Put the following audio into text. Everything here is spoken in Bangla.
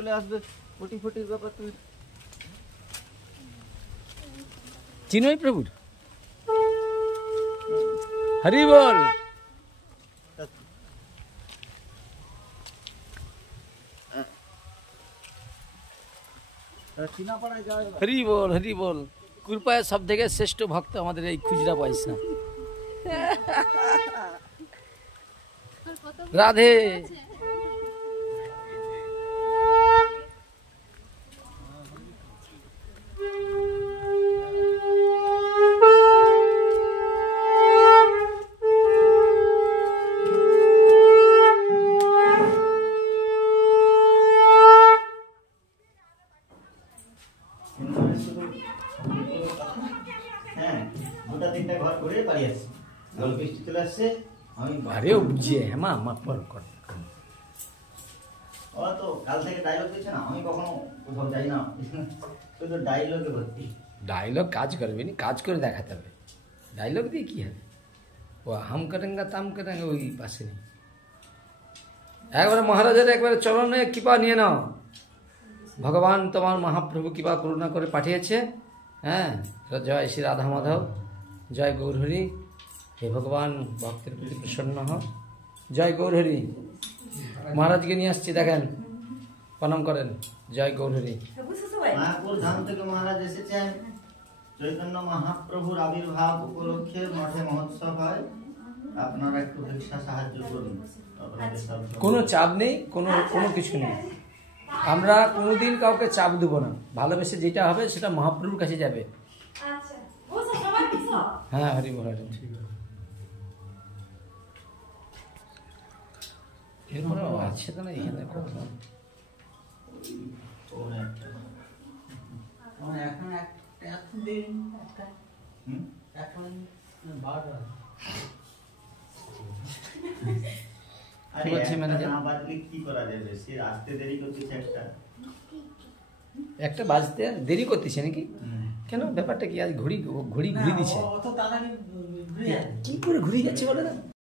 চলে আসবে কোটি কোটির ব্যাপার। তুমি চিনই প্রভুর হরি বল। হরি বল হরি বল। কৃপায় সব থেকে শ্রেষ্ঠ ভক্ত আমাদের এই খুচরা পয়সা। রাধে দুটা তিনটা ঘর করে বাড়ি আসছে, জল বৃষ্টি চলে আসছে। আমি আরে উপজে হেমা আমার পর কর। ওরা তো কাল থেকে ডায়লগ দিচ্ছে না, আমি কখনো কোথাও যাই না, শুধু ডায়লগে ভর্তি। ডায়লগ কাজ করবে নি, কাজ করে দেখাতে হবে। ডায়লগ দিয়ে কি হবে? ও হাম করেঙ্গা তাম করেঙ্গা ওই পাশে নেই। একবারে মহারাজের একবারে চরণে কৃপা নিয়ে নাও। ভগবান তোমার মহাপ্রভু কৃপা করুণা করে পাঠিয়েছে। হ্যাঁ, জয় শ্রী রাধা মাধব, জয় গৌরহরি। হে ভগবান ভক্তের প্রতি প্রসন্ন হও। জয় গৌরহরি। মহারাজকে নিয়ে আসছি, দেখেন, প্রণাম করেন। জয় গৌরহরি। মায়াপুর ধাম থেকে মহারাজ এসেছেন। চৈতন্য মহাপ্রভুর আবির্ভাব উপলক্ষে মঠে মহোৎসব হয়, আপনারা একটু ভিক্ষা সাহায্য করুন। কোনো চাপ নেই, কোনো কিছু নেই। আমরা কোনোদিন কাউকে চাপ দেবো না। ভালোবেসে যেটা হবে সেটা মহাপ্রভুর কাছে যাবে। হ্যাঁ, হরি বল। এরপরে আছে তো না এখানে কথা। একটা বাজতে দেরি করতেছে নাকি? কেন, ব্যাপারটা কি? আজ ঘড়ি ঘুরি দিচ্ছে, কি করে ঘুরি যাচ্ছে বলে না?